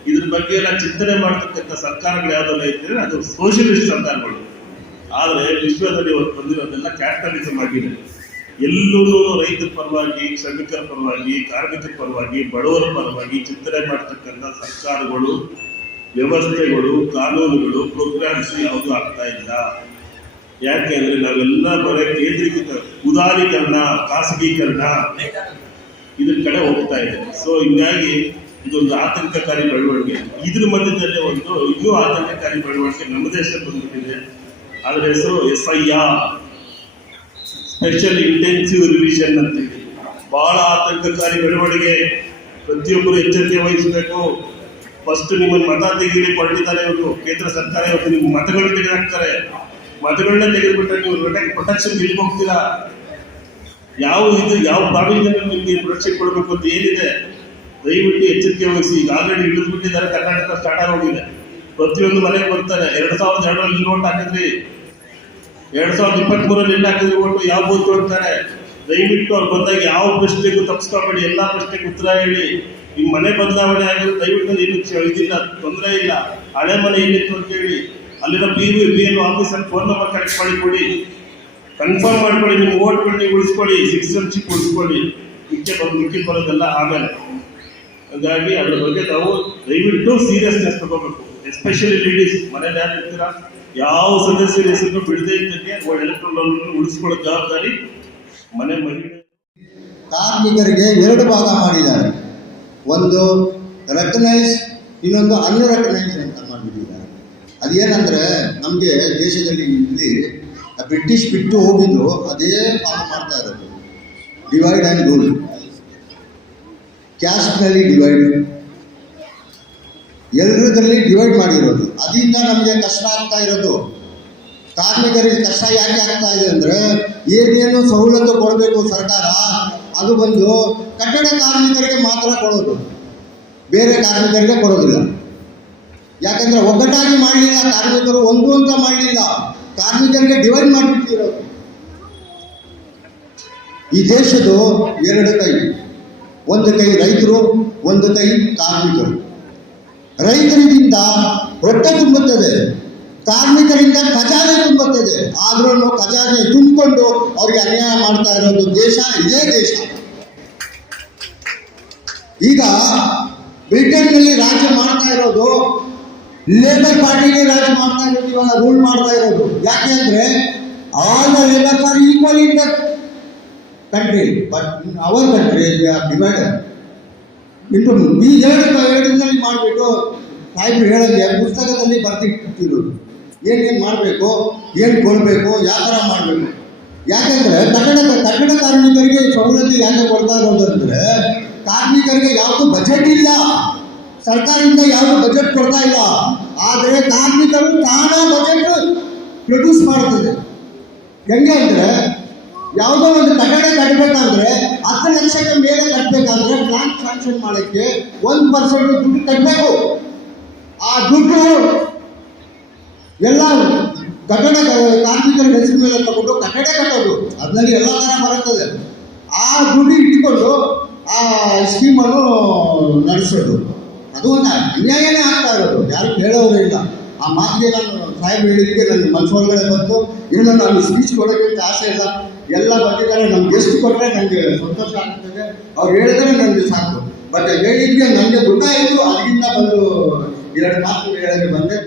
ಇದ್ರ ಬಗ್ಗೆ ಎಲ್ಲ ಚಿಂತನೆ ಮಾಡ್ತಕ್ಕಂಥ ಸರ್ಕಾರಗಳು ಯಾವುದೆಲ್ಲ ಇದ್ರೆ ಅದು ಸೋಷಿಯಲಿಸ್ಟ್ ಸರ್ಕಾರಗಳು. ಆದರೆ ವಿಶ್ವದಲ್ಲಿ ಇವತ್ತು ಬಂದಿರೋದೆಲ್ಲ ಕ್ಯಾಪಿಟಲಿಸಮ್ ಆಗಿದೆ. ಎಲ್ಲೂ ರೈತರ ಪರವಾಗಿ, ಶ್ರಮಿಕರ ಪರವಾಗಿ, ಕಾರ್ಮಿಕರ ಪರವಾಗಿ, ಬಡವರ ಪರವಾಗಿ ಚಿಂತನೆ ಮಾಡ್ತಕ್ಕಂಥ ಸರ್ಕಾರಗಳು, ವ್ಯವಸ್ಥೆಗಳು, ಕಾನೂನುಗಳು, ಪ್ರೋಗ್ರಾಮ್ಸ್ ಯಾವುದೂ ಆಗ್ತಾ ಇಲ್ಲ. ಯಾಕೆ ಅಂದ್ರೆ ನಾವೆಲ್ಲ ಬರೀ ಕೇಂದ್ರೀಕೃತ, ಉದಾರೀಕರಣ, ಖಾಸಗೀಕರಣ ಇದ್ರ ಕಡೆ ಹೋಗ್ತಾ ಇದೆ. ಸೊ ಹಿಂಗಾಗಿ ಇದೊಂದು ಆತಂಕಕಾರಿ ಬೆಳವಣಿಗೆ. ಇದ್ರ ಮಧ್ಯದಲ್ಲೇ ಒಂದು ಇನ್ನೂ ಆತಂಕಕಾರಿ ಬೆಳವಣಿಗೆ ನಮ್ಮ ದೇಶದಲ್ಲಿ ಬಂದ್ಬಿಟ್ಟಿದೆ. ಅದರ ಹೆಸರು SIR, ಸ್ಪೆಷಲ್ ಇಂಟೆನ್ಸಿವ್ ರಿವಿಷನ್ ಅಂತೇಳಿ. ಬಹಳ ಆತಂಕಕಾರಿ ಬೆಳವಣಿಗೆ. ಪ್ರತಿಯೊಬ್ಬರು ಎಚ್ಚರಿಕೆ ವಹಿಸಬೇಕು. ಫಸ್ಟ್ ನಿಮ್ಮನ್ನು ಮತ ತೆಗೀಲಿ ಹೊರಟಿದ್ದಾರೆ ಇವರು. ಕೇಂದ್ರ ಸರ್ಕಾರ ಇವತ್ತು ನಿಮ್ಮ ಮತಗಳನ್ನ ತೆಗೆದಾಕ್ತಾರೆ. ಮತಗಳನ್ನ ತೆಗೆದುಬಿಟ್ರೆ ನೀವು ಪ್ರೊಟೆಕ್ಷನ್ ಎಲ್ಲಿ ಹೋಗ್ತೀರಾ? ಯಾವ ಪ್ರಾವಿಷನ್ ನಿಮಗೆ ಪ್ರೊಟೆಕ್ಷನ್ ಕೊಡಬೇಕು ಅಂತ ಏನಿದೆ ದಯವಿಟ್ಟು ಎಚ್ಚರಿಕೆ ವಹಿಸಿ. ಈಗ ಆಲ್ರೆಡಿ ಇಳಿದ್ಬಿಟ್ಟಿದ್ದಾರೆ. ಕರ್ನಾಟಕ ಸ್ಟಾರ್ಟ್ ಆಗೋಗಿದೆ. ಪ್ರತಿಯೊಂದು ಮನೆಗೆ ಬರ್ತಾರೆ. 2002ರಲ್ಲಿ ನೋಟ್ ಹಾಕಿದ್ರಿ, 2023ರಲ್ಲಿ ಎಲ್ಲ ಹಾಕಿದ್ರಿ ಓಟು, ಯಾವ ಬೂತ್ ಅಂತಾರೆ. ದಯವಿಟ್ಟು ಅವ್ರು ಬಂದಾಗ ಯಾವ ಪ್ರಶ್ನೆಗೂ ತಪ್ಪಿಸ್ಕೊಬೇಡಿ, ಎಲ್ಲ ಪ್ರಶ್ನೆಗೆ ಉತ್ತರ ಹೇಳಿ. ನಿಮ್ಮ ಮನೆ ಬದಲಾವಣೆ ಆಗಿದ್ರೆ ದಯವಿಟ್ಟು ಏನು ಇದಿಲ್ಲ, ತೊಂದರೆ ಇಲ್ಲ. ಹಳೆ ಮನೆ ಏನಿತ್ತು ಅಂತ ಹೇಳಿ ಅಲ್ಲಿನ PN officer phone number correct ಮಾಡಿ ಕೊಡಿ, ಕನ್ಫರ್ಮ್ ಮಾಡ್ಕೊಳ್ಳಿ, ನಿಮ್ಮ ಓಟ್ಗಳು ನೀವು ಉಳಿಸ್ಕೊಳ್ಳಿ, ಸಿಟಿಸನ್ಶಿಪ್ ಉಳಿಸ್ಕೊಳ್ಳಿ, ಮಿಕ್ಕಿ ಬರೋದೆಲ್ಲ ಆಮೇಲೆ. ಹಾಗಾಗಿ ಅದ್ರ ಬಗ್ಗೆ ನಾವು ದಯವಿಟ್ಟು ಸೀರಿಯಸ್ನೆಸ್ ತಗೋಬೇಕು. ಎಸ್ಪೆಷಲಿ ಲೇಡೀಸ್ ಮನೇಲಿ ಯಾರು ಇರ್ತೀರಾ, ಯಾವ ಸದಸ್ಯರ ಹೆಸರು ಬಿಡದೇ ಇದ್ದಕ್ಕೆ ಎಲೆಕ್ಟ್ರಲ್ ಉಳಿಸ್ಕೊಳ್ಳೋ ಜವಾಬ್ದಾರಿ ಮನೆ ಮಹಿಳೆ. ಕಾರ್ಮಿಕರಿಗೆ 2 ಭಾಗ ಮಾಡಿದ್ದಾರೆ, ಒಂದು ರೆಕಗ್ನೈಸ್, ಇನ್ನೊಂದು ಅನ್ರೆಕಗ್ನೈಸ್ ಅಂತ ಮಾಡಿಬಿಟ್ಟಿದ್ದಾರೆ. ಅದೇನಂದ್ರೆ ನಮಗೆ ದೇಶದಲ್ಲಿ ಇಲ್ಲಿ ಬ್ರಿಟಿಷ್ ಬಿಟ್ಟು ಹೋಗಿದ್ದು ಅದೇ ಫಾಲೋ ಮಾಡ್ತಾ ಇರೋದು, ಡಿವೈಡ್ ಆ್ಯಂಡ್ ರೂಲ್, ಕ್ಯಾಸ್ಟ್ನಲ್ಲಿ ಡಿವೈಡ್, ಎಲ್ಲರದಲ್ಲಿ ಡಿವೈಡ್ ಮಾಡಿರೋದು. ಅದರಿಂದ ನಮಗೆ ಕಷ್ಟ ಆಗ್ತಾ ಇರೋದು. ಕಾರ್ಮಿಕರಿಗೆ ಕಷ್ಟ ಯಾಕೆ ಆಗ್ತಾ ಇದೆ ಅಂದರೆ, ಏನೇನು ಸವಲತ್ತು ಕೊಡಬೇಕು ಸರ್ಕಾರ, ಅದು ಬಂದು ಕಟ್ಟಡ ಕಾರ್ಮಿಕರಿಗೆ ಮಾತ್ರ ಕೊಡೋದು, ಬೇರೆ ಕಾರ್ಮಿಕರಿಗೆ ಕೊಡೋದಿಲ್ಲ. ಯಾಕಂದರೆ ಒಗ್ಗಟ್ಟಾಗಿ ಮಾಡಲಿಲ್ಲ, ಕಾರ್ಮಿಕರು ಒಂದು ಅಂತ ಮಾಡಲಿಲ್ಲ, ಕಾರ್ಮಿಕರಿಗೆ ಡಿವೈಡ್ ಮಾಡಿಬಿಟ್ಟಿರೋದು. ಈ ದೇಶದ್ದು 2 ಕೈ, ಒಂದು ಕೈ ರೈತರು, ಒಂದು ಕೈ ಕಾರ್ಮಿಕರು. ರೈತರಿಂದ ಹೊಟ್ಟೆ ತುಂಬುತ್ತದೆ, ಕಾರ್ಮಿಕರಿಂದ ಖಜಾನೆ ತುಂಬುತ್ತದೆ. ಆದ್ರೂ ಖಜಾನೆ ತುಂಬಿಕೊಂಡು ಅವ್ರಿಗೆ ಅನ್ಯಾಯ ಮಾಡ್ತಾ ಇರೋದು ದೇಶ ಇದೇ ದೇಶ. ಈಗ ಬ್ರಿಟನ್ನಲ್ಲಿ ರಾಜ್ಯ ಮಾಡ್ತಾ ಇರೋದು ಲೇಬರ್ ಪಾರ್ಟಿಗೆ ರಾಜ್ಯ ಮಾಡ್ತಾ ಇರೋದು, ಇವಾಗ ರೂಲ್ ಮಾಡ್ತಾ ಇರೋದು. ಯಾಕೆ ಅಂದ್ರೆ all the labour are equal in the country, but in our country they are divided into. ಈ ಎರಡರಲ್ಲಿ ಮಾಡಿಬಿಟ್ಟು ಸಾಹೇಬ್ರು ಹೇಳಂಗೆ ಪುಸ್ತಕದಲ್ಲಿ ಬರ್ತಿಟ್ಟಿರೋದು, ಏನೇನು ಮಾಡಬೇಕು, ಏನು ಕೊಡಬೇಕು, ಯಾವ ಥರ ಮಾಡಬೇಕು. ಯಾಕೆಂದರೆ ಕಟ್ಟಡ ಕಾರ್ಮಿಕರಿಗೆ ಸವಲತ್ತು ಯಾಕೆ ಕೊಡ್ತಾ ಇರೋದು ಅಂದರೆ, ಕಾರ್ಮಿಕರಿಗೆ ಯಾವುದು ಬಜೆಟ್ ಇಲ್ಲ, ಸರ್ಕಾರದಿಂದ ಯಾವುದು ಬಜೆಟ್ ಕೊಡ್ತಾ ಇಲ್ಲ. ಆದರೆ ಕಾರ್ಮಿಕರು ತಾನೇ ಬಜೆಟ್ ಪ್ರೊಡ್ಯೂಸ್ ಮಾಡ್ತದೆ. ಹೆಂಗೆ ಅಂದರೆ, ಯಾವುದೋ ಒಂದು ಕಟ್ಟಡ ಕಟ್ಟಬೇಕಂದ್ರೆ 10 ಲಕ್ಷಕ್ಕೆ ಮೇಲೆ ಕಟ್ಟಬೇಕಂದ್ರೆ ಪ್ಲಾನ್ ಸ್ಯಾಂಕ್ಷನ್ ಮಾಡೋಕ್ಕೆ 1% ದುಡ್ಡು ಕಟ್ಟಬೇಕು. ಆ ದುಡ್ಡು ಎಲ್ಲ ಕಟ್ಟಡ ಕಾರ್ಮಿಕರ ಹೆಸರು ಮೇಲೆ ತಗೊಂಡು ಕಟ್ಟಡ ಕಟ್ಟೋದು, ಅದರಲ್ಲಿ ಎಲ್ಲ ಥರ ಬರುತ್ತದೆ. ಆ ದುಡ್ಡು ಇಟ್ಕೊಂಡು ಆ ಸ್ಕೀಮನ್ನು ನಡೆಸೋದು, ಅದು ಒಂದು ಅನ್ಯಾಯನೇ ಆಗ್ತಾ ಇರೋದು. ಯಾರು ಕೇಳೋರು ಇಲ್ಲ. ಆ ಮಾತಿಗೆ ನಾನು ಸಾಹೇಬ್ ಹೇಳಿದ್ದಕ್ಕೆ ನನ್ನ ಮನಸ್ಸು ಒಳಗಡೆ ಬಂತು. ಏನೋ ನಾನು ಸ್ಪೀಚ್ ಕೊಡೋಕ್ಕೆ ಆಸೆ ಇಲ್ಲ, ಎಲ್ಲ ಬಂದಿದ್ದಾರೆ. ನಮ್ಗೆ ಎಷ್ಟು ಕೊಟ್ಟರೆ ನನಗೆ ಸಂತೋಷ ಆಗ್ತದೆ, ಅವ್ರು ಹೇಳಿದ್ರೆ ನನಗೆ ಸಾಕು. ಬಟ್ ಹೇಳಿದ್ಗೆ ನನಗೆ ಗೊತ್ತಾಯಿತು, ಅದರಿಂದ ಬಂದು 2 ಮಾತು ಹೇಳೋಕ್ಕೆ ಬಂದೆ.